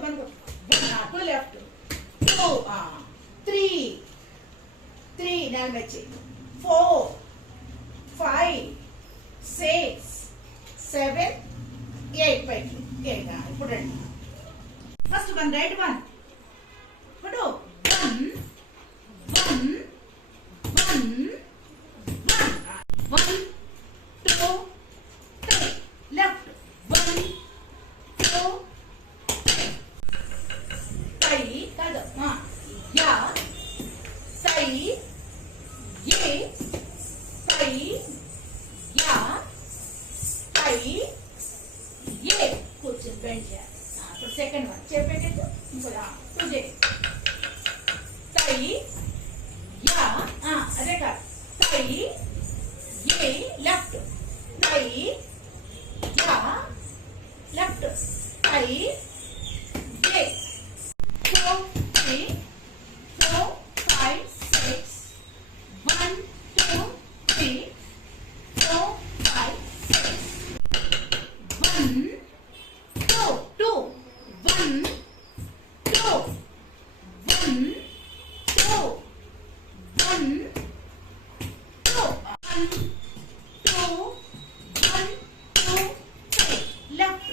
One go. Two left. Two. Three. Three. Now match it. 4, 5, 6, 7, 8. Right. 8. Put it. First one, right one. Put it. 1, 1, 1, 1, 2, 3. Left. 1, 2, 3. Tai. Kaga. Ya. Tai. Ye. Tai. Ya. Tai. Ye. కూర్చొని bend చేయాలి. ఇప్పుడు second one చెప్పేటట్టు ఇంకో two చేయి. Tai. Ya. అదే కాదు. Tai. Ye. Left. Tai. Ya. Left. Tai. Ye. 4, 3, 4, 5, 6. 1, 2, 3, 4, 5, 6. 1, 2, 2. 1, 2. 1, 2. 1, 2. 1, 2. 1, 2, 3. Left.